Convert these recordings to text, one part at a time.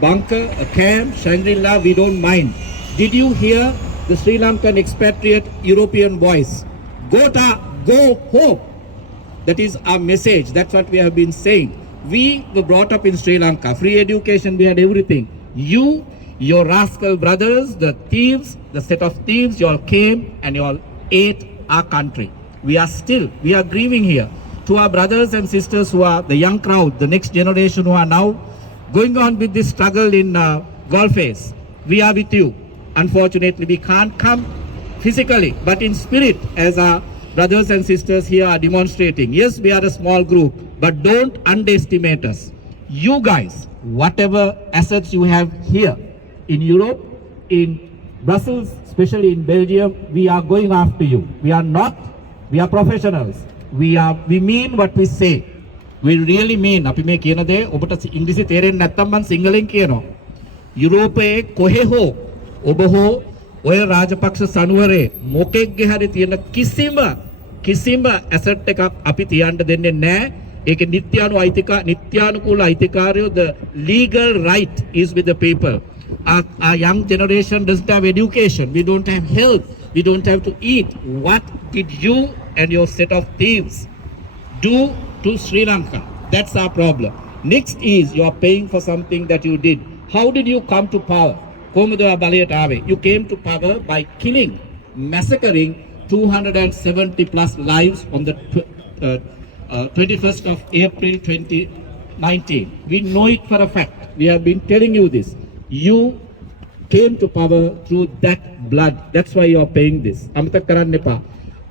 bunker, a camp, Shangri-La, we don't mind. Did you hear the Sri Lankan expatriate European voice? Gota, go home. That is our message. That's what we have been saying. We were brought up in Sri Lanka. Free education, we had everything. You, your rascal brothers, the thieves, the set of thieves, you all came and you all ate our country. We are grieving here. To our brothers and sisters who are the young crowd, the next generation who are now going on with this struggle in Gulf, we are with you. Unfortunately, we can't come physically, but in spirit, as our brothers and sisters here are demonstrating. Yes, we are a small group, but don't underestimate us. You guys, whatever assets you have here in Europe, in Brussels, especially in Belgium, we are going after you. We are professionals. We mean what we say. We really mean. අපි මේ කියන දේ ඔබට ඉංග්‍රීසි තේරෙන්නේ නැත්නම් මම සිංහලෙන් කියනවා. යුරෝපයේ කොහෙ හෝ ඔබ හෝ ඔය රාජපක්ෂ සනුවරේ මොකෙක්ගේ හරි තියෙන කිසිම ඇසට් එකක් අපි තියන්න දෙන්නේ නැහැ. ඒක නිත්‍යානුකූල අයිතිකාරයෝ, the legal right is with the people. Our young generation doesn't have education. We don't have health. We don't have to eat. What did you and your set of thieves do to Sri Lanka? That's our problem. Next is you are paying for something that you did. How did you come to power? බලයට ආවේ. You came to power by killing, massacring 270 plus lives on the 21st of April 2019. We know it for a fact. We have been telling you this. You came to power through that blood. That's why you are paying this. අමතක කරන්න එපා.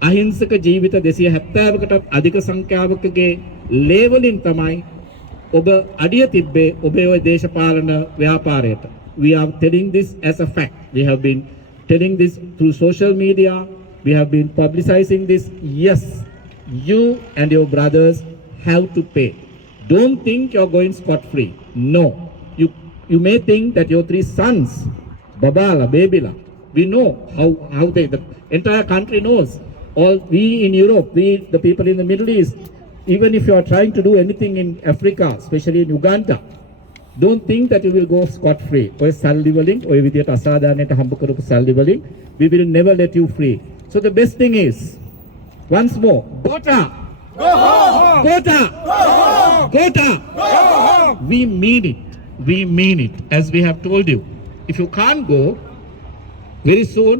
අහිංසක ජීවිත 270කටත් අධික සංඛ්‍යාවකගේ ලේවලින් තමයි ඔබ අඩිය තිබ්බේ ඔබේ ওই දේශපාලන ව්‍යාපාරයට. We are telling this as a fact. We have been telling this through social media. We have been publicizing this. Yes, you and your brothers have to pay. Don't think you're going scot-free. No. You may think that your 3 sons, Babala, Babila, we know how the entire country knows. All we in Europe, the people in the Middle East, even if you are trying to do anything in Africa, especially in Uganda, don't think that you will go scot-free. ඔය සල්ලි වලින්, ඔය විදියට අසාධාරණයට හම්බ කරපු සල්ලි වලින්, we will never let you free. So the best thing is, once more, Gota! Go home! Gota! Go home! Gota! Go home! We mean it. We mean it, as we have told you. If you can't go, very soon,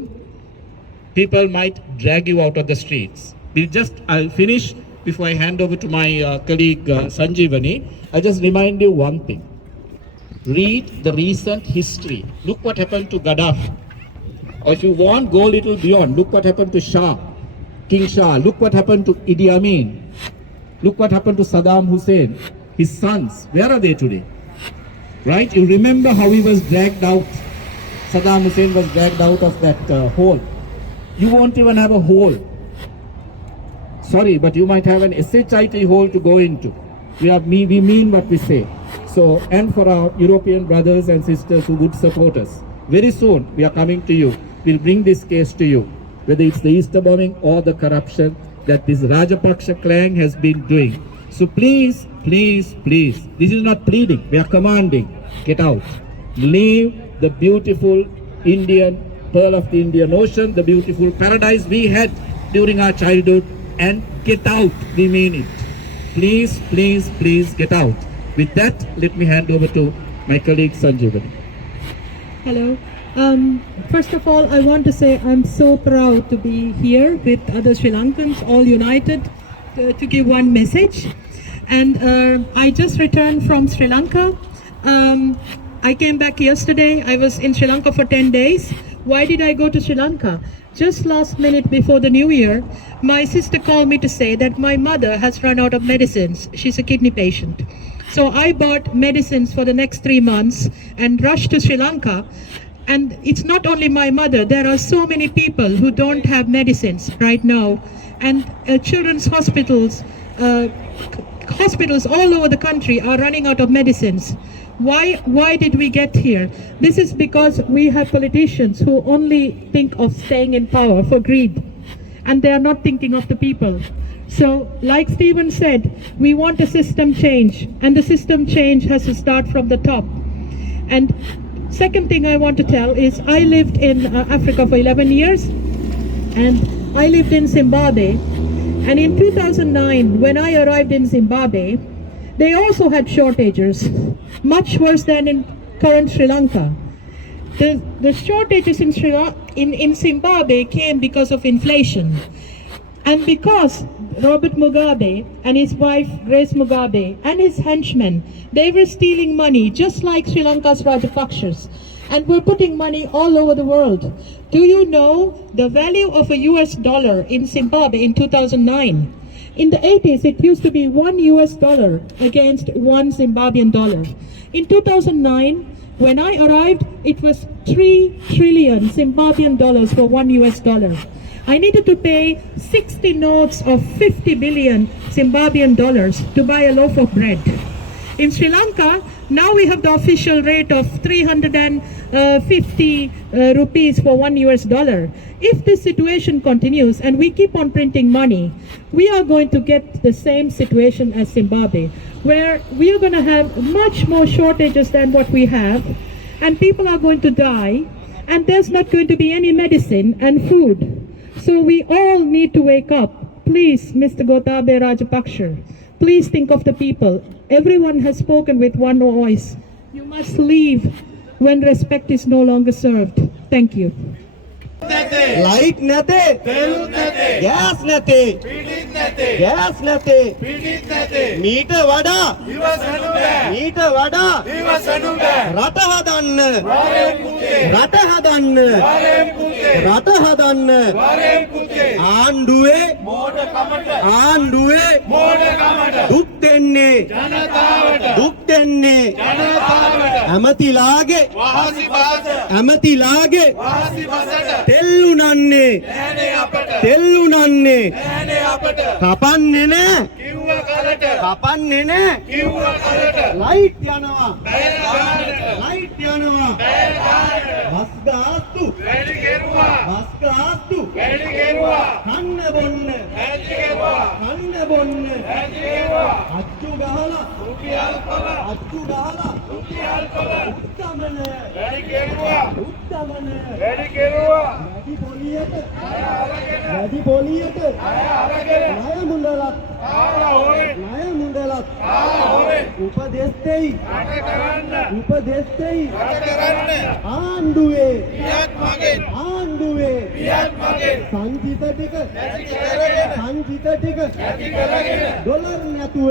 people might drag you out of the streets. I'll finish before I hand over to my colleague Sanjeevani. I'll just remind you one thing. Read the recent history. Look what happened to Gaddafi. Or if you want, go a little beyond. Look what happened to King Shah. Look what happened to Idi Amin. Look what happened to Saddam Hussein. His sons, where are they today? Right? You remember how he was dragged out. Saddam Hussein was dragged out of that hole. You won't even have a hole. Sorry, but you might have an SHIT hole to go into. We mean what we say. So, and for our European brothers and sisters who would support us, very soon we are coming to you. We'll bring this case to you, whether it's the Easter bombing or the corruption that this Rajapaksa clan has been doing. So please, please, please, this is not pleading, we are commanding, get out. Leave the beautiful Indian, pearl of the Indian Ocean, the beautiful paradise we had during our childhood, and get out, we mean it. Please, please, please get out. With that, let me hand over to my colleague Sanjeevani. Hello. First of all, I want to say I'm so proud to be here with other Sri Lankans, all united, to give one message. And I just returned from Sri Lanka. I came back yesterday. I was in Sri Lanka for 10 days. Why did I go to Sri Lanka? Just last minute before the new year, my sister called me to say that my mother has run out of medicines. She's a kidney patient. So I bought medicines for the next 3 months and rushed to Sri Lanka. And it's not only my mother, there are so many people who don't have medicines right now. And children's hospitals, hospitals all over the country are running out of medicines. Why did we get here? This is because we have politicians who only think of staying in power for greed, and they are not thinking of the people. So, like Stephen said, we want a system change, and the system change has to start from the top. And second thing I want to tell is I lived in Africa for 11 years, and I lived in Zimbabwe. And in 2009, when I arrived in Zimbabwe, they also had shortages, much worse than in current Sri Lanka. The shortages in Zimbabwe came because of inflation. And because Robert Mugabe and his wife Grace Mugabe and his henchmen, they were stealing money just like Sri Lanka's Rajapakshas, and were putting money all over the world. Do you know the value of a US dollar in Zimbabwe in 2009? In the 80s, it used to be $1 US against one Zimbabwean dollar. In 2009, when I arrived, it was 3 trillion Zimbabwean dollars for $1 US. I needed to pay 60 notes of 50 billion Zimbabwean dollars to buy a loaf of bread. In Sri Lanka, now we have the official rate of 350 rupees for $1 US. If this situation continues and we keep on printing money, we are going to get the same situation as Zimbabwe, where we are going to have much more shortages than what we have, and people are going to die, and there's not going to be any medicine and food. So we all need to wake up. Please, Mr. Gotabaya Rajapaksa, please think of the people. Everyone has spoken with one voice. You must leave when respect is no longer served. Thank you. Light nate, gas nate, gas nate, meter vada, meter vada, rata hadanna, rata hadanna, rata hadanna, aanduwe, aanduwe, duk denne, duk denne, amatilage, amatilage, තෙල්ලුනන්නේ තෙල්ලුනන්නේ කපන්නේ නෑ කිව්ව කලට කපන්නේ නෑ කිව්ව කලට light යනවා light යනවා bus ගාස්තු වැඩි ගෙරුවා bus ගාස්තු වැඩි ගෙරුවා කන්න බොන්න වැඩි ගෙරුවා කන්න බොන්න වැඩි ගෙරුවා අච්චු ගහලා රුපියල් කොල අච්චු ගහලා රුපියල් කොල උත්තමන වැඩි ගෙරුවා උත්තමන වැඩි ගෙරුවා වැඩි පොලියට ණය මුදලත් ණය මුදලත් උපදෙස් දෙයි උපදෙස් දෙයි ආණ්ඩුවේ ආණ්ඩුවේ සංචිත ටික ඩොලර් නැතුව